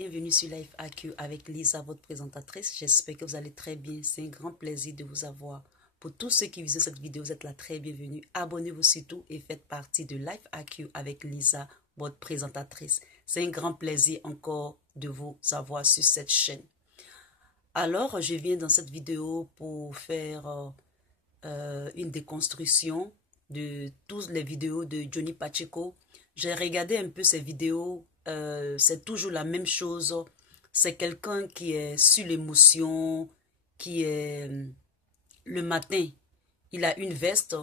Bienvenue sur Life AQ avec Lisa, votre présentatrice. J'espère que vous allez très bien. C'est un grand plaisir de vous avoir. Pour tous ceux qui visionnent cette vidéo, vous êtes là très bienvenue. Abonnez-vous surtout et faites partie de Life AQ avec Lisa, votre présentatrice. C'est un grand plaisir encore de vous avoir sur cette chaîne. Alors, je viens dans cette vidéo pour faire une déconstruction de toutes les vidéos de Johnny Pacheco. J'ai regardé un peu ces vidéos. C'est toujours la même chose. C'est quelqu'un qui est sur l'émotion, qui est le matin, il a une veste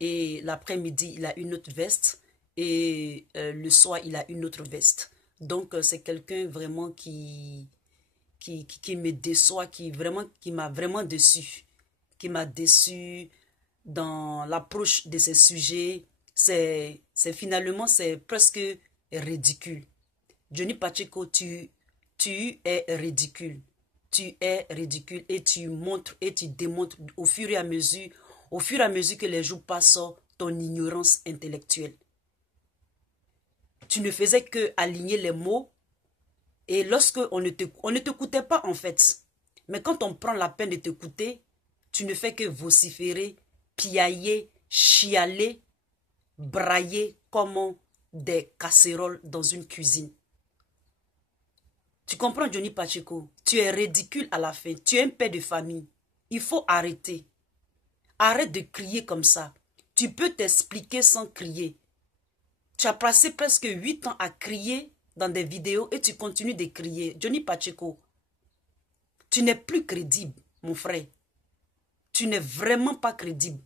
et l'après-midi, il a une autre veste et le soir, il a une autre veste. Donc, c'est quelqu'un vraiment qui me déçoit, qui m'a vraiment déçu, qui m'a déçu dans l'approche de ces sujets. Finalement, c'est presque ridicule. Johnny Pacheco, tu es ridicule. Tu es ridicule et tu montres et tu démontres au fur et à mesure que les jours passent, ton ignorance intellectuelle. Tu ne faisais que aligner les mots et lorsque on ne t'écoutait pas en fait. Mais quand on prend la peine de t'écouter, tu ne fais que vociférer, piailler, chialer, brailler comme des casseroles dans une cuisine. Tu comprends, Johnny Pacheco? Tu es ridicule à la fin. Tu es un père de famille. Il faut arrêter. Arrête de crier comme ça. Tu peux t'expliquer sans crier. Tu as passé presque 8 ans à crier dans des vidéos et tu continues de crier. Johnny Pacheco, tu n'es plus crédible, mon frère. Tu n'es vraiment pas crédible.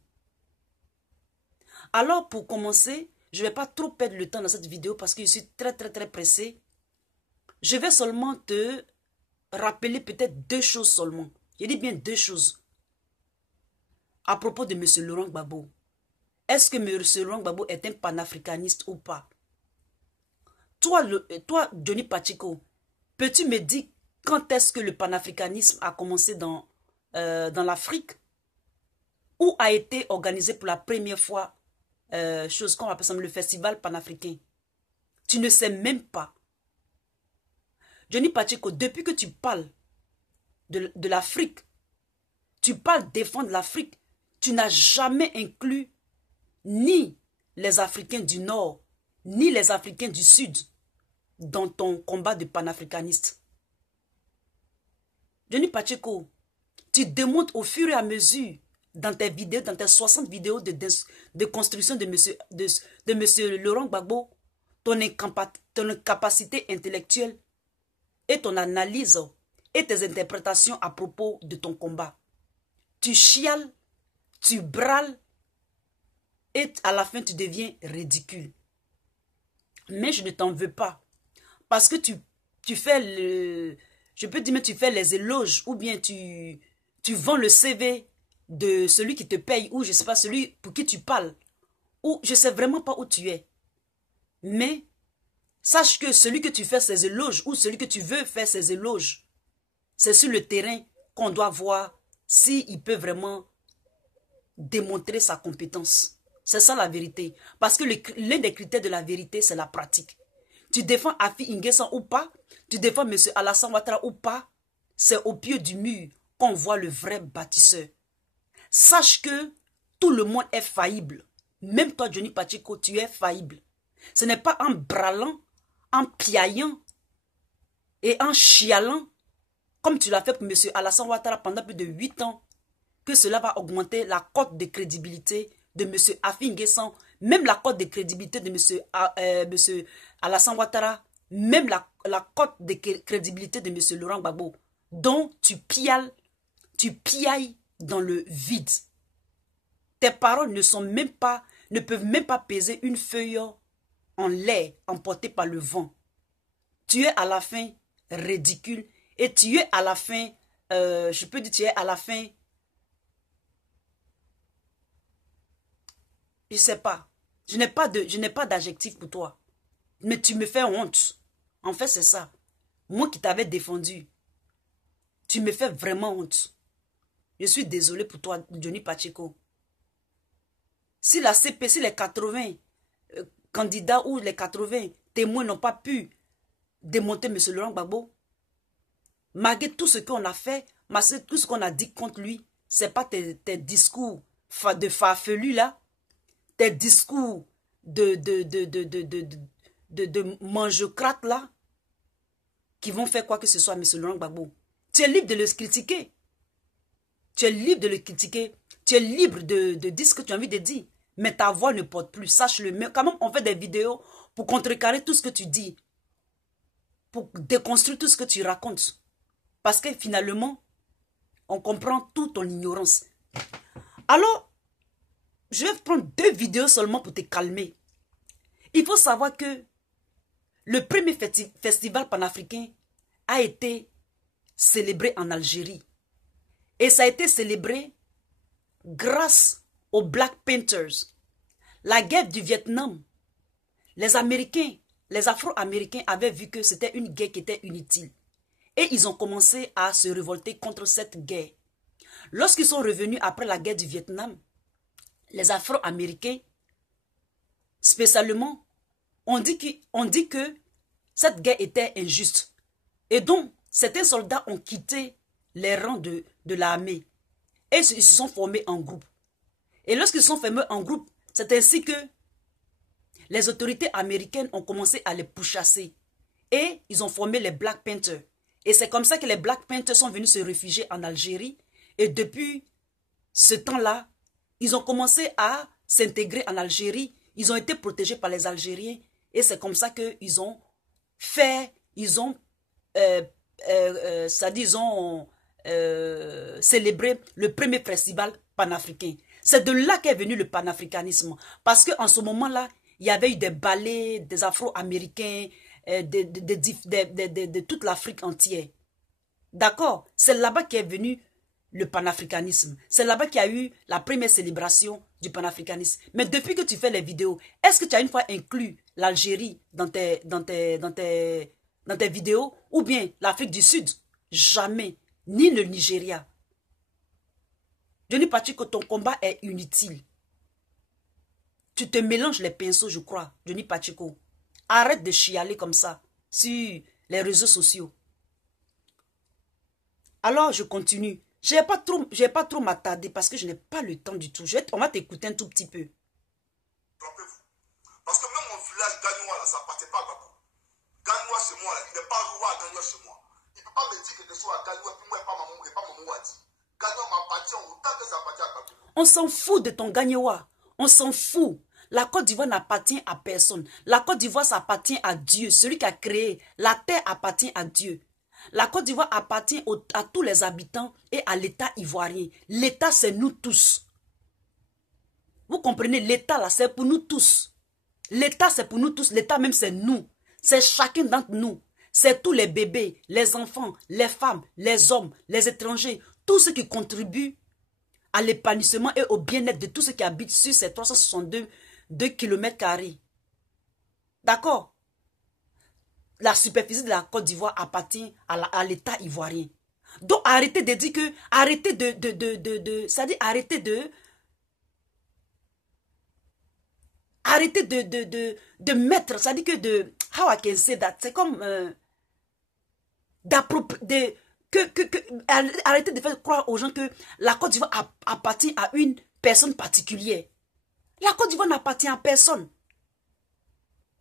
Alors, pour commencer, je ne vais pas trop perdre le temps dans cette vidéo parce que je suis très pressé. Je vais seulement te rappeler peut-être 2 choses seulement. Je dis bien 2 choses. À propos de M. Laurent Gbagbo. Est-ce que M. Laurent Gbagbo est un panafricaniste ou pas? Toi, Johnny Pacheco, peux-tu me dire quand est-ce que le panafricanisme a commencé dans l'Afrique? Où a été organisé pour la première fois chose qu'on appelle ça, le festival panafricain? Tu ne sais même pas. Johnny Pacheco, depuis que tu parles de l'Afrique, tu parles défendre l'Afrique, tu n'as jamais inclus ni les Africains du Nord, ni les Africains du Sud dans ton combat de panafricaniste. Johnny Pacheco, tu démontres au fur et à mesure dans tes vidéos, dans tes 60 vidéos de construction de monsieur Laurent Gbagbo, ton incapacité intellectuelle et ton analyse et tes interprétations à propos de ton combat. Tu chiales, tu brâles et à la fin tu deviens ridicule. Mais je ne t'en veux pas parce que tu fais je peux dire, mais tu fais les éloges ou bien tu vends le CV de celui qui te paye ou je ne sais pas, celui pour qui tu parles ou je ne sais vraiment pas où tu es. Mais sache que celui que tu fais ses éloges ou celui que tu veux faire ses éloges, c'est sur le terrain qu'on doit voir s'il peut vraiment démontrer sa compétence. C'est ça la vérité. Parce que l'un des critères de la vérité, c'est la pratique. Tu défends Afi N'Guessan ou pas, tu défends M. Alassane Ouattara ou pas, c'est au pied du mur qu'on voit le vrai bâtisseur. Sache que tout le monde est faillible. Même toi, Johnny Pacheco, tu es faillible. Ce n'est pas en brâlant, en piaillant et en chialant, comme tu l'as fait pour M. Alassane Ouattara pendant plus de 8 ans, que cela va augmenter la cote de crédibilité de M. Afi N'Guessan, même la cote de crédibilité de M. Alassane Ouattara, même la cote de crédibilité de M. Laurent Gbagbo, dont tu piailles dans le vide. Tes paroles ne peuvent même pas peser une feuille en l'air emportée par le vent. Tu es à la fin ridicule et tu es à la fin, je peux dire, tu es à la fin, je ne sais pas, je n'ai pas d'adjectif pour toi, mais tu me fais honte. En fait, c'est ça. Moi qui t'avais défendu, tu me fais vraiment honte. Je suis désolé pour toi, Johnny Pacheco. Si la CP, si les 80 candidats ou les 80 témoins n'ont pas pu démonter M. Laurent Gbagbo. Malgré tout ce qu'on a fait, malgré tout ce qu'on a dit contre lui, ce n'est pas tes discours de farfelu là, tes discours de mange-crate là, qui vont faire quoi que ce soit à M. Laurent Gbagbo. Tu es libre de le critiquer. Tu es libre de le critiquer. Tu es libre de dire ce que tu as envie de dire. Mais ta voix ne porte plus. Sache-le. Mais quand même, on fait des vidéos pour contrecarrer tout ce que tu dis. Pour déconstruire tout ce que tu racontes. Parce que finalement, on comprend toute ton ignorance. Alors, je vais prendre 2 vidéos seulement pour te calmer. Il faut savoir que le premier festival panafricain a été célébré en Algérie. Et ça a été célébré grâce aux Black Panthers. La guerre du Vietnam, les Américains, les Afro-Américains avaient vu que c'était une guerre qui était inutile. Et ils ont commencé à se révolter contre cette guerre. Lorsqu'ils sont revenus après la guerre du Vietnam, les Afro-Américains, spécialement, on dit que cette guerre était injuste. Et donc, certains soldats ont quitté les rangs de l'armée. Et ils se sont formés en groupe. Et lorsqu'ils sont formés en groupe, c'est ainsi que les autorités américaines ont commencé à les pourchasser. Et ils ont formé les Black Panthers. Et c'est comme ça que les Black Panthers sont venus se réfugier en Algérie. Et depuis ce temps-là, ils ont commencé à s'intégrer en Algérie. Ils ont été protégés par les Algériens. Et c'est comme ça qu'ils ont fait, célébré le premier festival panafricain. C'est de là qu'est venu le panafricanisme. Parce qu'en ce moment-là, il y avait eu des ballets, des Afro-Américains, de toute l'Afrique entière. D'accord? C'est là-bas qu'est venu le panafricanisme. C'est là-bas qu'il y a eu la première célébration du panafricanisme. Mais depuis que tu fais les vidéos, est-ce que tu as une fois inclus l'Algérie dans tes vidéos ou bien l'Afrique du Sud? Jamais. Ni le Nigeria. Johnny Pacheco, ton combat est inutile. Tu te mélanges les pinceaux, je crois, Johnny Pacheco. Arrête de chialer comme ça sur les réseaux sociaux. Alors, je continue. Je vais pas trop m'attarder parce que je n'ai pas le temps du tout. On va t'écouter un tout petit peu. Parce que même mon village Gagnois, là, ça appartient pas à Baba. Gagnois chez moi, là, il n'est pas roi à Gagnois chez moi. Il ne peut pas me dire quelque chose à Gagnois, puis moi, pas maman Wadi. Gagnois m'appartient autant que ça appartient à Baba. On s'en fout de ton Gagnois. On s'en fout. La Côte d'Ivoire n'appartient à personne. La Côte d'Ivoire, ça appartient à Dieu, celui qui a créé. La terre appartient à Dieu. La Côte d'Ivoire appartient à tous les habitants et à l'État ivoirien. L'État, c'est nous tous. Vous comprenez? L'État, là, c'est pour nous tous. L'État, c'est pour nous tous. L'État même, c'est nous. C'est chacun d'entre nous. C'est tous les bébés, les enfants, les femmes, les hommes, les étrangers. Tous ceux qui contribuent à l'épanouissement et au bien-être de tous ceux qui habitent sur ces 362 km². D'accord? La superficie de la Côte d'Ivoire appartient à l'État ivoirien. Donc arrêtez de dire que, arrêtez c'est-à-dire arrêtez de mettre, c'est-à-dire que how I can say that, c'est comme arrêtez de faire croire aux gens que la Côte d'Ivoire appartient à une personne particulière. La Côte d'Ivoire n'appartient à personne.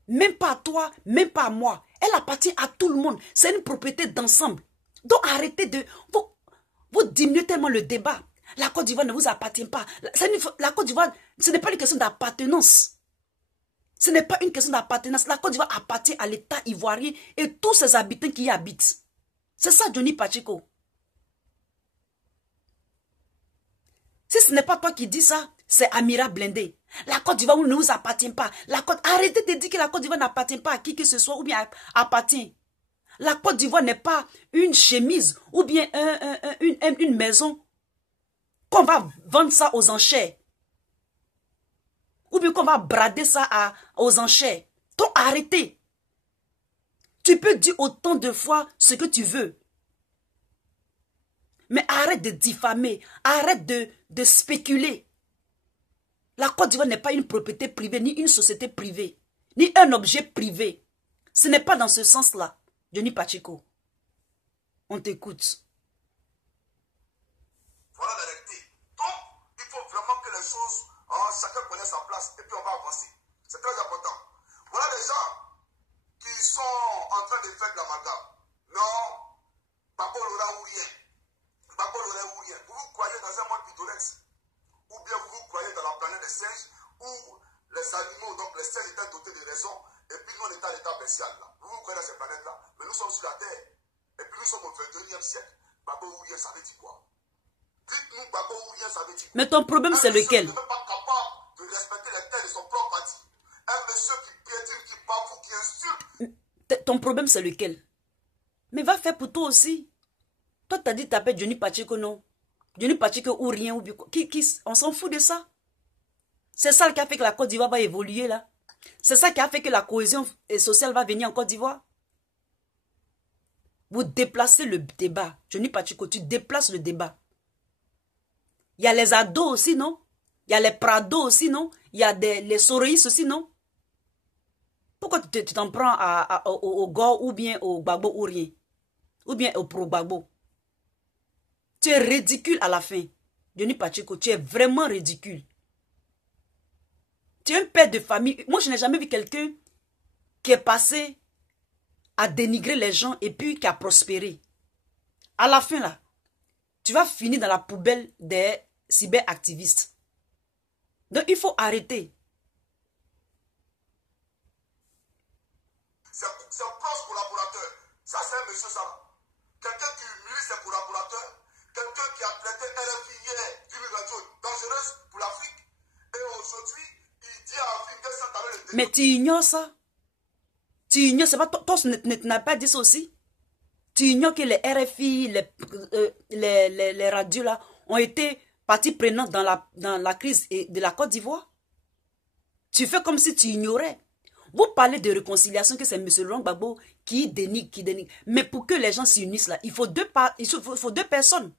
Même pas à toi, même pas à moi. Elle appartient à tout le monde. C'est une propriété d'ensemble. Donc arrêtez de... Vous diminuez tellement le débat. La Côte d'Ivoire ne vous appartient pas. La Côte d'Ivoire, ce n'est pas une question d'appartenance. Ce n'est pas une question d'appartenance. La Côte d'Ivoire appartient à l'État ivoirien et tous ses habitants qui y habitent. C'est ça, Johnny Pacheco. Si ce n'est pas toi qui dis ça, c'est Amira Blindé. La Côte d'Ivoire ne vous appartient pas. Arrêtez de dire que la Côte d'Ivoire n'appartient pas à qui que ce soit ou bien appartient. La Côte d'Ivoire n'est pas une chemise ou bien une maison qu'on va vendre ça aux enchères. Ou bien qu'on va brader ça aux enchères. Donc arrêtez. Tu peux dire autant de fois ce que tu veux. Mais arrête de diffamer. Arrête de spéculer. La Côte d'Ivoire n'est pas une propriété privée, ni une société privée, ni un objet privé. Ce n'est pas dans ce sens-là. Johnny Pacheco, on t'écoute. Voilà la réalité. Donc, il faut vraiment que les choses, chacun connaisse sa place et puis on va avancer. C'est très important. Voilà les gens qui sont en train de faire de l'amalgame. Non, Babo Laurent ou rien. Babo Laurent ou rien. Vous vous croyez dans un monde pittoresque ou bien vous vous croyez dans la planète des singes où les animaux, donc les singes étaient dotés de raison et puis nous on est à l'état bestial là. Vous vous croyez dans ces planètes-là, mais nous sommes sur la Terre. Et puis nous sommes au 21e siècle. Babo ou rien, ça veut dire quoi? Dites-nous Babo ou rien, ça veut dire quoi? Mais ton problème c'est lequel? Il n'est pas capable de respecter les terres de son propre parti. Un monsieur qui piétine, qui bafoue, qui insulte. Ton problème c'est lequel? Mais va faire pour toi aussi. Toi, t'as dit que t'appelles Johnny Pacheco, non? Johnny Pacheco ou rien, ou bien quoi? On s'en fout de ça. C'est ça qui a fait que la Côte d'Ivoire va évoluer, là. C'est ça qui a fait que la cohésion sociale va venir en Côte d'Ivoire. Vous déplacez le débat. Johnny Pacheco, tu déplaces le débat. Il y a les ados aussi, non? Il y a les prados aussi, non? Il y a les soroïs aussi, non? Pourquoi tu t'en prends au Go ou bien au Gbagbo ou rien? Ou bien au pro-Gbagbo? Tu es ridicule à la fin. Johnny Pacheco, tu es vraiment ridicule. Tu es un père de famille. Moi, je n'ai jamais vu quelqu'un qui est passé à dénigrer les gens et puis qui a prospéré. À la fin, là, tu vas finir dans la poubelle des cyberactivistes. Donc, il faut arrêter. C'est un proche collaborateur. Ça, c'est un monsieur, ça. Quelqu'un qui humilie ses collaborateurs. Quelqu'un qui a traité RFI hier d'une radio dangereuse pour l'Afrique. Et aujourd'hui, il dit à Afrique que ça t'avait le. Mais tu ignores ça. Tu ignores, c'est pas toi, tu n'as pas dit ça aussi. Tu ignores que les RFI, les radios là, ont été partie prenante dans la crise de la Côte d'Ivoire. Tu fais comme si tu ignorais. Vous parlez de réconciliation, que c'est M. Laurent Gbagbo qui dénigre. Mais pour que les gens s'unissent là, il faut deux personnes.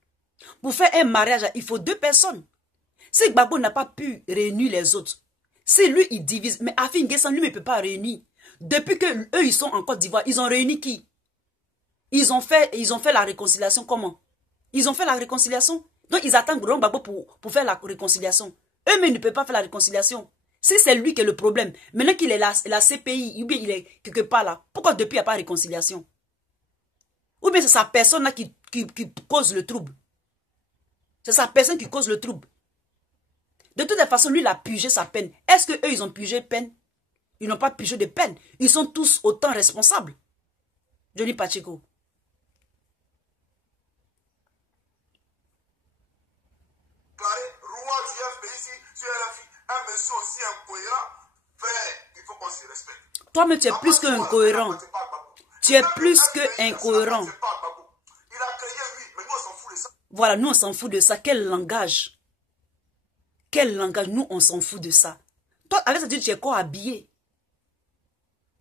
Pour faire un mariage, il faut 2 personnes. Si Gbagbo n'a pas pu réunir les autres, si lui il divise, mais Afin N'Guessan lui ne peut pas réunir. Depuis que eux ils sont en Côte d'Ivoire, ils ont réuni qui? Ils ont fait la réconciliation comment? Ils ont fait la réconciliation. Donc ils attendent Laurent Gbagbo pour faire la réconciliation. Eux-mêmes ne peuvent pas faire la réconciliation. Si c'est lui qui est le problème, maintenant qu'il est la CPI, ou bien il est quelque part là, pourquoi depuis il n'y a pas de réconciliation? Ou bien c'est sa personne là qui cause le trouble. C'est sa personne qui cause le trouble. De toute façon, lui, il a purgé sa peine. Est-ce qu'eux, ils ont purgé peine? Ils n'ont pas purgé de peine. Ils sont tous autant responsables. Johnny Pacheco. Un monsieur aussi incohérent, frère, il faut qu'on se respecte. Toi-même, tu es plus qu'incohérent. Tu es plus qu'incohérent. Il a créé, oui, mais nous, on s'en fout de ça. Voilà, nous, on s'en fout de ça. Quel langage? Quel langage? Nous, on s'en fout de ça. Toi, avec ça, tu es quoi habillé?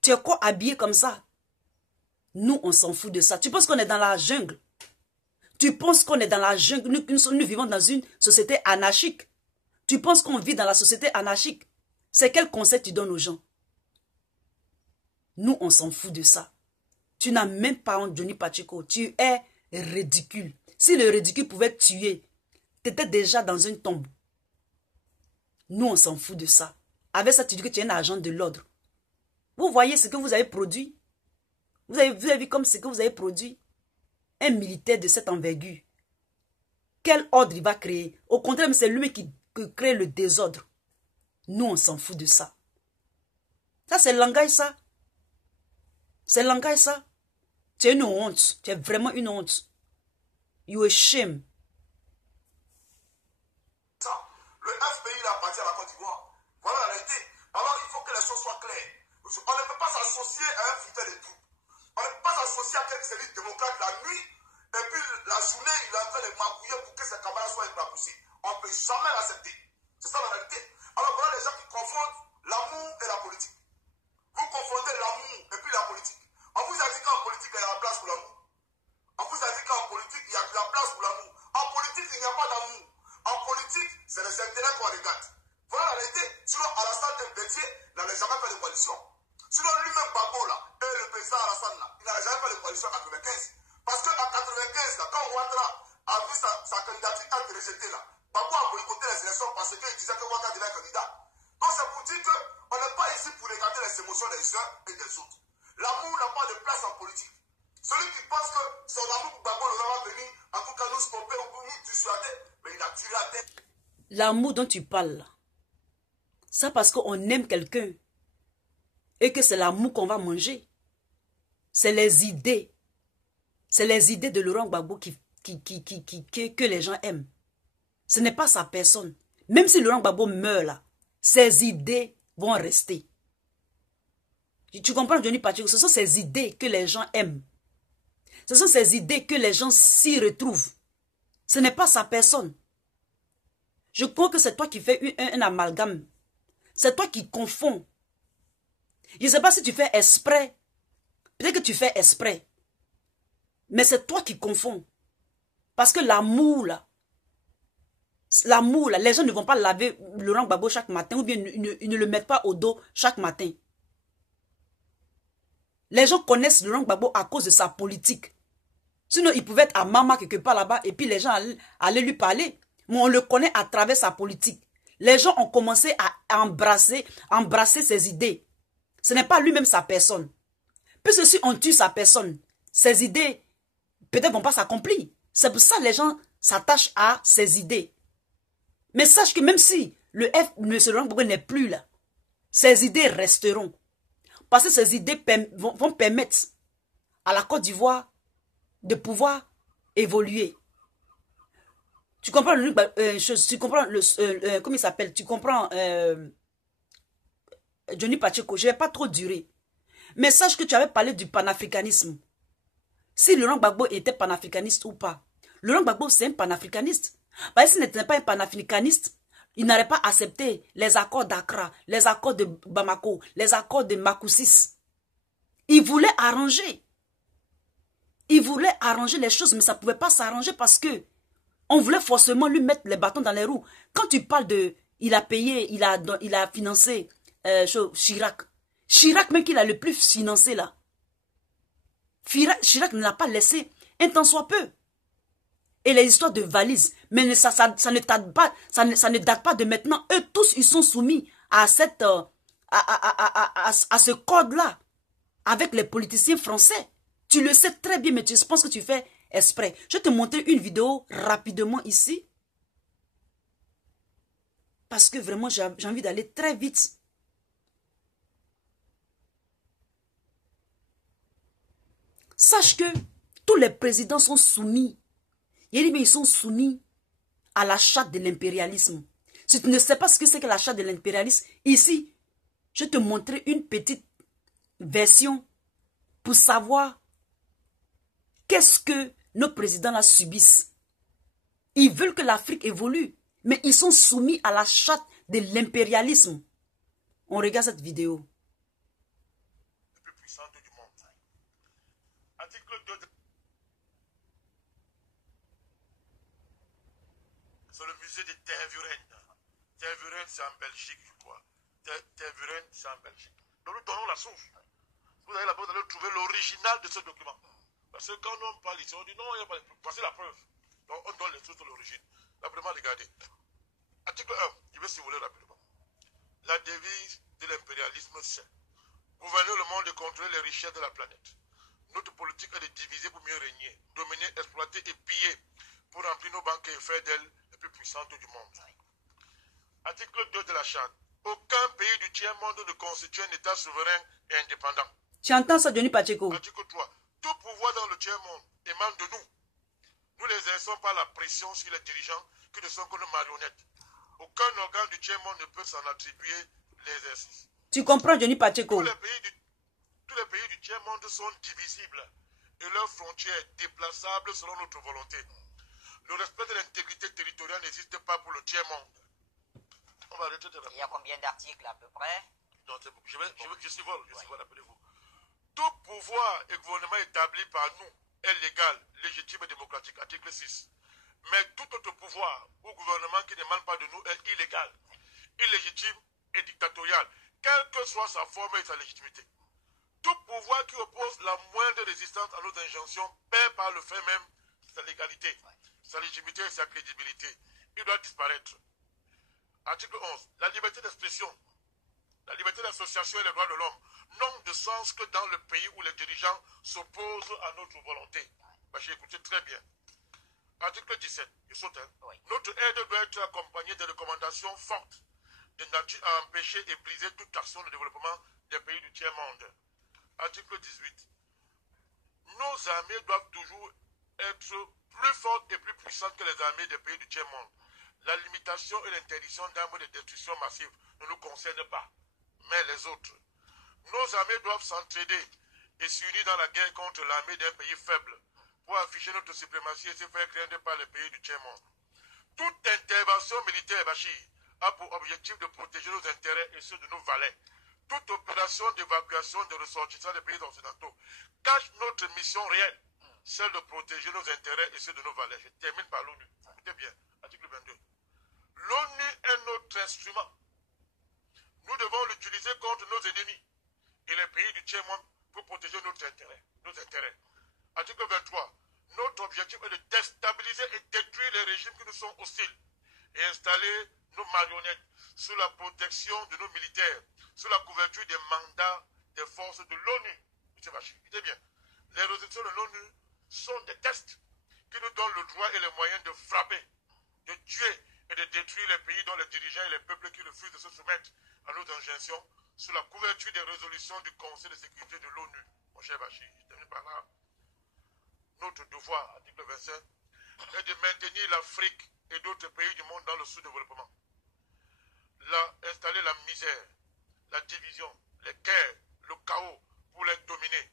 Tu es quoi habillé comme ça? Nous, on s'en fout de ça. Tu penses qu'on est dans la jungle? Tu penses qu'on est dans la jungle? Nous vivons dans une société anarchique. Tu penses qu'on vit dans la société anarchique? C'est quel conseil tu donnes aux gens? Nous, on s'en fout de ça. Tu n'as même pas honte, Johnny Pacheco. Tu es ridicule. Si le ridicule pouvait tuer, tu étais déjà dans une tombe. Nous, on s'en fout de ça. Avec ça, tu dis que tu es un agent de l'ordre. Vous voyez ce que vous avez produit? Vous avez vu comme ce que vous avez produit? Un militaire de cette envergure. Quel ordre il va créer? Au contraire, c'est lui qui crée le désordre. Nous, on s'en fout de ça. Ça, c'est le langage, ça. C'est le langage, ça. Tu es une honte. Tu es vraiment une honte. You are shame. Le FPI, il appartient à la Côte d'Ivoire. Voilà la réalité. Alors, il faut que les choses soient claires. On ne peut pas s'associer à un fidèle de troupes. On ne peut pas s'associer à quelques élites démocrates la nuit. Et puis, la journée, il est en train de magouiller pour que ses camarades soient éclaboussés. On ne peut jamais l'accepter. C'est ça la réalité. Alors voilà les gens qui confondent l'amour et la politique. Vous confondez l'amour et puis la politique. On vous a dit qu'en politique, il y a la place pour l'amour. On vous a dit qu'en politique, il y a de la place pour l'amour. En politique, il n'y a pas d'amour. En politique, c'est les intérêts qu'on regarde. Voilà la réalité. Sinon, Alassane Mbédié n'avait jamais fait de coalition. Sinon, lui-même, Gbagbo, là, et le président Alassane, là, il n'avait jamais fait de coalition. 95. Parce qu'en 95, là, quand Ouattara a vu sa candidature être rejetée, là, Gbagbo a boycotté les élections parce qu'il disait que Ouattara devait être candidat. Donc c'est pour dire qu'on n'est pas ici pour regarder les émotions des uns et des autres. L'amour n'a pas de place en politique. Celui qui pense que son amour pour Gbagbo va venir, en tout cas nous stopper ou nous dissuader, mais il a tué la tête. L'amour dont tu parles, ça parce qu'on aime quelqu'un et que c'est l'amour qu'on va manger. C'est les idées. C'est les idées de Laurent Gbagbo que les gens aiment. Ce n'est pas sa personne. Même si Laurent Gbagbo meurt là, ses idées vont rester. Tu comprends, Johnny Pacheco? Ce sont ces idées que les gens aiment. Ce sont ces idées que les gens s'y retrouvent. Ce n'est pas sa personne. Je crois que c'est toi qui fais un amalgame. C'est toi qui confonds. Je ne sais pas si tu fais exprès. Peut-être que tu fais exprès. Mais c'est toi qui confonds. Parce que l'amour là, les gens ne vont pas laver Laurent Gbagbo chaque matin ou bien ils ne le mettent pas au dos chaque matin. Les gens connaissent Laurent Gbagbo à cause de sa politique. Sinon, il pouvait être à Mama quelque part là-bas et puis les gens allaient lui parler. Mais on le connaît à travers sa politique. Les gens ont commencé à embrasser ses idées. Ce n'est pas lui-même sa personne. Puisque si on tue sa personne, ses idées peut-être vont pas s'accomplir. C'est pour ça que les gens s'attachent à ses idées. Mais sache que même si le M. Laurent Gbagbo n'est plus là, ses idées resteront. Parce que ces idées vont permettre à la Côte d'Ivoire de pouvoir évoluer. Tu comprends tu comprends comment il s'appelle? Tu comprends Johnny Pacheco? Je ne vais pas trop durer. Mais sache que tu avais parlé du panafricanisme. Si Laurent Gbagbo était panafricaniste ou pas. Laurent Gbagbo, c'est un panafricaniste. Parce que s'il n'était pas un panafricaniste, il n'aurait pas accepté les accords d'Accra, les accords de Bamako, les accords de Makoussis. Il voulait arranger. Il voulait arranger les choses, mais ça ne pouvait pas s'arranger parce que on voulait forcément lui mettre les bâtons dans les roues. Quand tu parles de... Il a payé, il a financé Chirac. Chirac, même qu'il a le plus financé là. Chirac ne l'a pas laissé un temps soit peu. Et les histoires de valises, mais ça ne date pas de maintenant. Eux tous, ils sont soumis à ce code-là avec les politiciens français. Tu le sais très bien, mais je pense que tu fais exprès. Je vais te montrer une vidéo rapidement ici. Parce que vraiment, j'ai envie d'aller très vite. Sache que tous les présidents sont soumis. Ils sont soumis à la charte de l'impérialisme. Si tu ne sais pas ce que c'est que la charte de l'impérialisme, ici, je vais te montrer une petite version pour savoir qu'est-ce que nos présidents là subissent. Ils veulent que l'Afrique évolue, mais ils sont soumis à la charte de l'impérialisme. On regarde cette vidéo. La plus puissante du monde. Article 2. C'est le musée de Tervuren. Tervuren, c'est en Belgique, je crois. Tervuren, c'est en Belgique. Donc nous donnons la source. Vous allez là-bas, vous allez trouver l'original de ce document. Parce que quand on parle ici, on dit non, il n'y a pas de preuve. Voici la preuve. Donc on donne les sources de l'origine. Là, vraiment, regardez. Article 1, je vais simuler rapidement. La devise de l'impérialisme, c'est gouverner le monde et contrôler les richesses de la planète. Notre politique est de diviser pour mieux régner, dominer, exploiter et piller pour remplir nos banques et faire d'elles les plus puissantes du monde. Article 2 de la charte. Aucun pays du tiers-monde ne constitue un État souverain et indépendant. Tu entends ça, Johnny Pacheco? Article 3. Tout pouvoir dans le tiers-monde émane de nous. Nous les exerçons par la pression sur les dirigeants qui ne sont que nos marionnettes. Aucun organe du tiers-monde ne peut s'en attribuer l'exercice. Tu comprends, Johnny Pacheco? Tous les pays du tiers-monde sont divisibles et leurs frontières déplaçables selon notre volonté. Le respect de l'intégrité territoriale n'existe pas pour le tiers-monde. On va arrêter de répondre. Il y a combien d'articles à peu près? Non, je suis vol, appelez-vous. Tout pouvoir et gouvernement établi par nous est légal, légitime et démocratique. Article 6. Mais tout autre pouvoir ou gouvernement qui n'émane pas de nous est illégal, illégitime et dictatorial, quelle que soit sa forme et sa légitimité. Tout pouvoir qui oppose la moindre résistance à nos injonctions perd par le fait même sa légalité, sa légitimité et sa crédibilité. Il doit disparaître. Article 11. La liberté d'expression, la liberté d'association et les droits de l'homme n'ont de sens que dans le pays où les dirigeants s'opposent à notre volonté. J'ai écouté très bien. Article 17. Je saute, hein? Oui. Notre aide doit être accompagnée de recommandations fortes de nature à empêcher et briser toute action de développement des pays du tiers-monde. Article 18. Nos armées doivent toujours être plus fortes et plus puissantes que les armées des pays du tiers-monde. La limitation et l'interdiction d'armes de destruction massive ne nous concernent pas, mais les autres. Nos armées doivent s'entraider et s'unir dans la guerre contre l'armée d'un pays faible pour afficher notre suprématie et se faire craindre par les pays du tiers-monde. Toute intervention militaire, Bachir, a pour objectif de protéger nos intérêts et ceux de nos valets. Toute opération d'évacuation des ressortissants des pays occidentaux cache notre mission réelle, celle de protéger nos intérêts et ceux de nos valets. Je termine par l'ONU. Écoutez bien, article 22. L'ONU est notre instrument. Nous devons l'utiliser contre nos ennemis et les pays du tiers-monde pour protéger nos intérêts. Article 23. Notre objectif est de déstabiliser et détruire les régimes qui nous sont hostiles et installer nos marionnettes sous la protection de nos militaires, sous la couverture des mandats des forces de l'ONU. Écoutez bien, les résolutions de l'ONU sont des tests qui nous donnent le droit et les moyens de frapper, de tuer et de détruire les pays dont les dirigeants et les peuples qui refusent de se soumettre à nos injonctions sous la couverture des résolutions du Conseil de sécurité de l'ONU. Mon cher Bachir, je termine par là. Notre devoir, article 25, est de maintenir l'Afrique et d'autres pays du monde dans le sous-développement. Installer la misère, la division, les guerres, le chaos pour les dominer,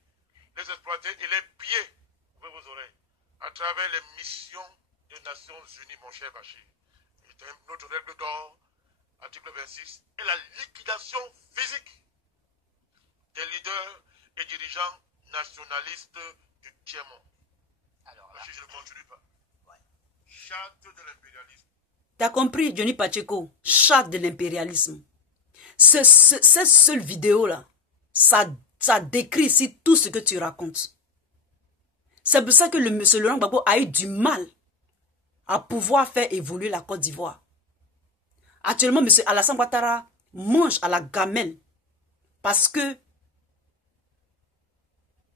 les exploiter et les piller, ouvrez vos oreilles, à travers les missions des Nations Unies, mon cher Bachir. Notre règle d'or, article 26, est la liquidation physique des leaders et dirigeants nationalistes du tiers-monde. Alors là, Bachir, je ne continue pas. ouais. Charte de l'impérialisme. T'as compris, Johnny Pacheco? Charte de l'impérialisme. Cette seule vidéo-là, ça décrit ici tout ce que tu racontes. C'est pour ça que le monsieur Laurent Gbagbo a eu du mal à pouvoir faire évoluer la Côte d'Ivoire. Actuellement, M. Alassane Ouattara mange à la gamelle parce que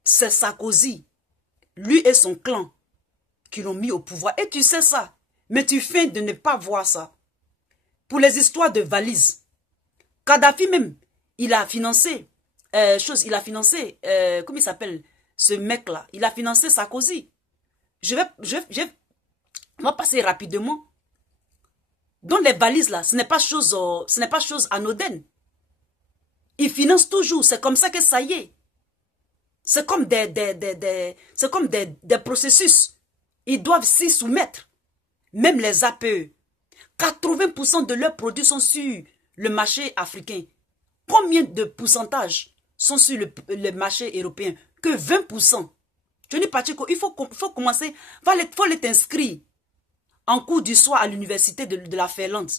c'est Sarkozy, lui et son clan, qui l'ont mis au pouvoir. Et tu sais ça, mais tu feins de ne pas voir ça. Pour les histoires de valises, Kadhafi même, il a financé, comment il s'appelle, ce mec-là, il a financé Sarkozy. On va passer rapidement. Donc les valises là, ce n'est pas chose anodine. Ils financent toujours, c'est comme ça que ça y est. C'est comme des processus. Ils doivent s'y soumettre. Même les APE. 80% de leurs produits sont sur le marché africain. Combien de pourcentages sont sur le marché européen? Que 20%. Johnny Pacheco, il faut commencer, il faut les inscrire en cours du soir à l'université de la Finlande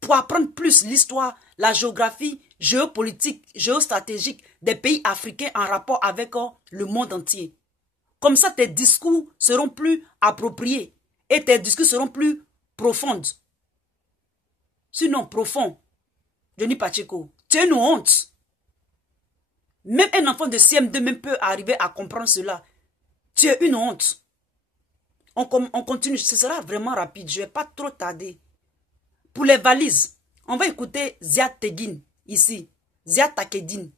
pour apprendre plus l'histoire, la géographie, géopolitique, géostratégique des pays africains en rapport avec le monde entier. Comme ça, tes discours seront plus appropriés et tes discours seront plus profonds. Sinon, profond, Johnny Pacheco, tu es une honte. Même un enfant de CM2 même peut arriver à comprendre cela. Tu es une honte. On continue, ce sera vraiment rapide, je ne vais pas trop tarder. Pour les valises, on va écouter Zia Teguin, ici. Zia Takedine.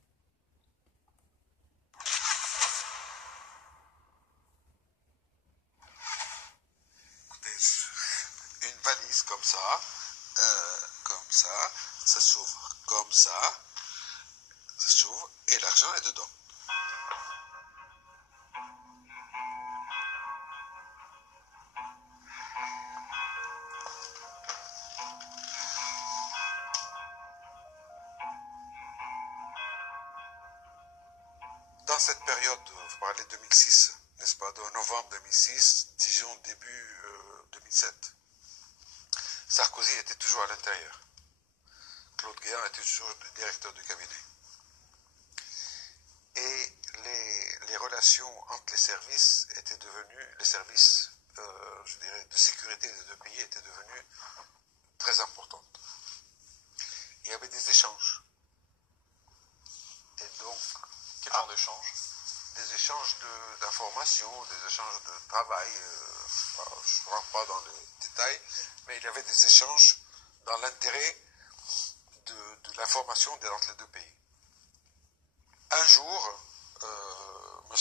Écoutez, une valise comme ça, ça s'ouvre comme ça s'ouvre et l'argent est dedans. Dans cette période, vous parlez 2006, n'est-ce pas, de novembre 2006, disons début 2007, Sarkozy était toujours à l'intérieur. Claude Guéant était toujours le directeur du cabinet. Et les relations entre les services étaient devenues, les services, je dirais, de sécurité des deux pays étaient devenues très importantes. Il y avait des échanges. Et donc, quel genre d'échanges? Des échanges d'informations, des échanges de travail. Je ne rentre pas dans les détails, mais il y avait des échanges dans l'intérêt de l'information entre les deux pays. Un jour, M.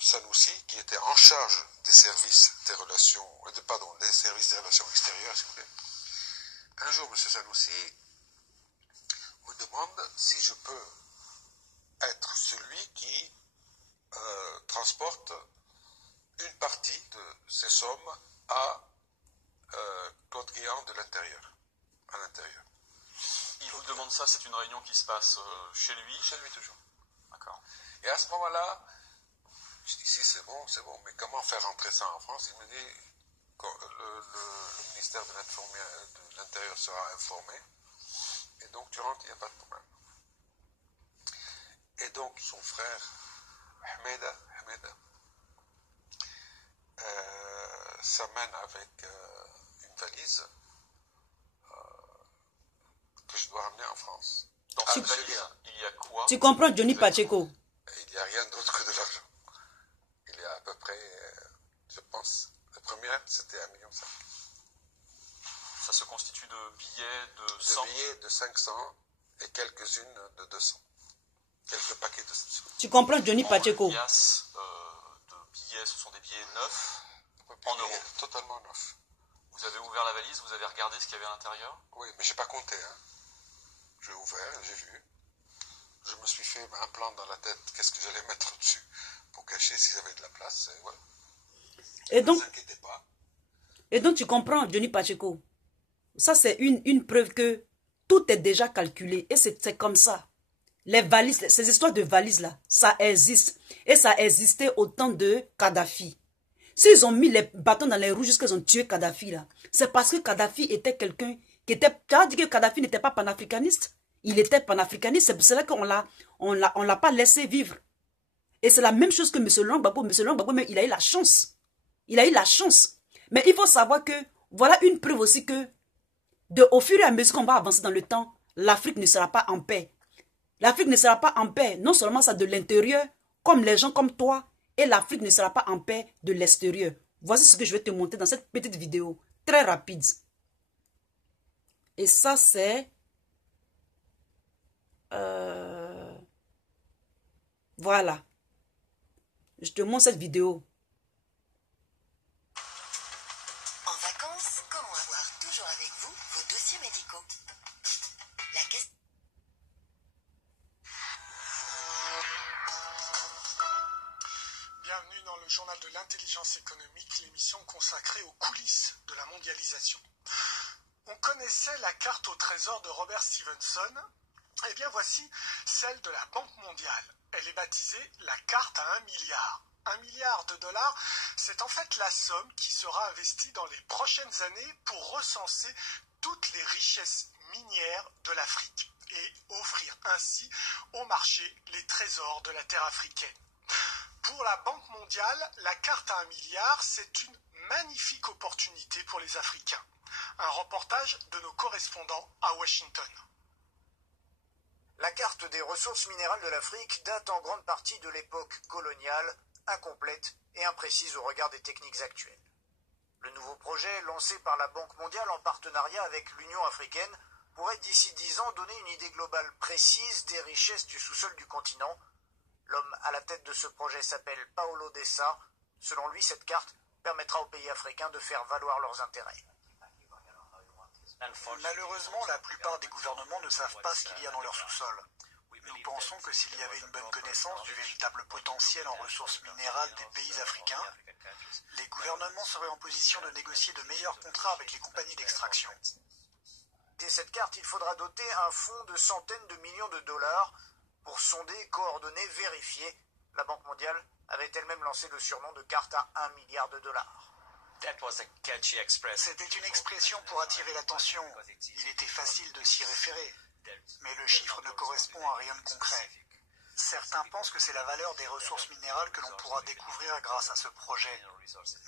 Sanoussi, qui était en charge des services des relations, des services des relations extérieures, si vous voulez, un jour, M. Sanoussi me demande si je peux être celui qui transporte une partie de ces sommes à Claude Guéant à l'intérieur. Il vous demande ça, c'est une réunion qui se passe chez lui? Chez lui toujours. D'accord. Et à ce moment-là, je dis si c'est bon, mais comment faire rentrer ça en France? Il me dit le ministère de l'Intérieur sera informé, et donc tu rentres, il n'y a pas de problème. Et donc son frère, Ahmeda, s'amène avec une valise que je dois ramener en France. Dans cette valise, il y a quoi? Tu comprends, Johnny Pacheco? Il n'y a rien d'autre que de l'argent. Il y a à peu près, je pense, la première, c'était 1,5 million. Ça se constitue de billets de 100? De billets de 500 et quelques-unes de 200. Quelques paquets de 500. Tu comprends, Johnny Pacheco? De billets, ce sont des billets neufs en euros. Totalement neufs. Vous avez ouvert la valise, vous avez regardé ce qu'il y avait à l'intérieur? Oui, mais je n'ai pas compté. J'ai ouvert, j'ai vu. Je me suis fait un plan dans la tête, qu'est-ce que j'allais mettre dessus pour cacher s'il y avait de la place. Et voilà. Et donc, ne vous inquiétez pas. Et donc tu comprends, Johnny Pacheco? Ça, c'est une preuve que tout est déjà calculé. Et c'est comme ça. Les valises, ces histoires de valises-là, ça existe. Et ça existait au temps de Kadhafi. S'ils ont mis les bâtons dans les roues jusqu'à ce qu'ils ont tué Kadhafi, là, c'est parce que Kadhafi était quelqu'un qui était... Tu as dit que Kadhafi n'était pas panafricaniste? Il était panafricaniste. C'est pour cela qu'on l'a pas laissé vivre. Et c'est la même chose que M. Laurent Gbagbo. M. Laurent Gbagbo, mais il a eu la chance. Il a eu la chance. Mais il faut savoir que, voilà une preuve aussi que, au fur et à mesure qu'on va avancer dans le temps, l'Afrique ne sera pas en paix. L'Afrique ne sera pas en paix, non seulement ça de l'intérieur, comme les gens comme toi, et l'Afrique ne sera pas en paix de l'extérieur. Voici ce que je vais te montrer dans cette petite vidéo, très rapide. Et ça, c'est... Voilà. Je te montre cette vidéo. En vacances, comment avoir toujours avec vous vos dossiers médicaux? La question... Bienvenue dans le journal de l'intelligence économique, l'émission consacrée aux coulisses de la mondialisation. On connaissait la carte au trésor de Robert Stevenson. Eh bien voici celle de la Banque mondiale. Elle est baptisée la carte à 1 milliard. 1 milliard de dollars, c'est en fait la somme qui sera investie dans les prochaines années pour recenser toutes les richesses minières de l'Afrique et offrir ainsi au marché les trésors de la terre africaine. Pour la Banque mondiale, la carte à 1 milliard, c'est une magnifique opportunité pour les Africains. Un reportage de nos correspondants à Washington. La carte des ressources minérales de l'Afrique date en grande partie de l'époque coloniale, incomplète et imprécise au regard des techniques actuelles. Le nouveau projet, lancé par la Banque mondiale en partenariat avec l'Union africaine, pourrait d'ici 10 ans donner une idée globale précise des richesses du sous-sol du continent. L'homme à la tête de ce projet s'appelle Paolo Dessa. Selon lui, cette carte permettra aux pays africains de faire valoir leurs intérêts. Malheureusement, la plupart des gouvernements ne savent pas ce qu'il y a dans leur sous-sol. Nous pensons que s'il y avait une bonne connaissance du véritable potentiel en ressources minérales des pays africains, les gouvernements seraient en position de négocier de meilleurs contrats avec les compagnies d'extraction. Dès cette carte, il faudra doter un fonds de centaines de millions de dollars pour sonder, coordonner, vérifier. La Banque mondiale avait elle-même lancé le surnom de carte à 1 milliard de dollars. C'était une expression pour attirer l'attention. Il était facile de s'y référer. Mais le chiffre ne correspond à rien de concret. Certains pensent que c'est la valeur des ressources minérales que l'on pourra découvrir grâce à ce projet.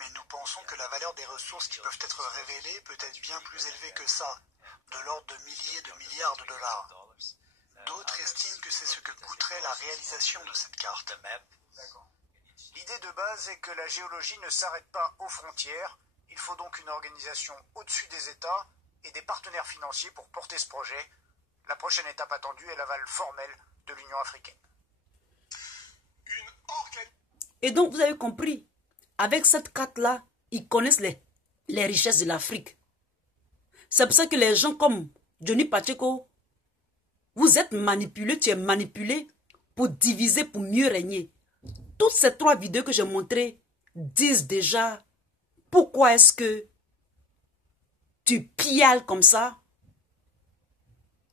Mais nous pensons que la valeur des ressources qui peuvent être révélées peut être bien plus élevée que ça, de l'ordre de milliers de milliards de dollars. D'autres estiment que c'est ce que coûterait la réalisation de cette carte. L'idée de base est que la géologie ne s'arrête pas aux frontières. Il faut donc une organisation au-dessus des États et des partenaires financiers pour porter ce projet. La prochaine étape attendue est l'aval formel de l'Union africaine. Et donc, vous avez compris, avec cette carte-là, ils connaissent les richesses de l'Afrique. C'est pour ça que les gens comme Johnny Pacheco, vous êtes manipulés, tu es manipulé pour diviser, pour mieux régner. Toutes ces 3 vidéos que j'ai montrées disent déjà pourquoi est-ce que tu piales comme ça,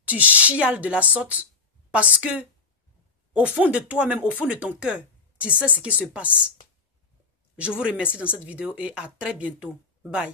tu chiales de la sorte, parce que au fond de toi-même, au fond de ton cœur, tu sais ce qui se passe. Je vous remercie dans cette vidéo et à très bientôt. Bye.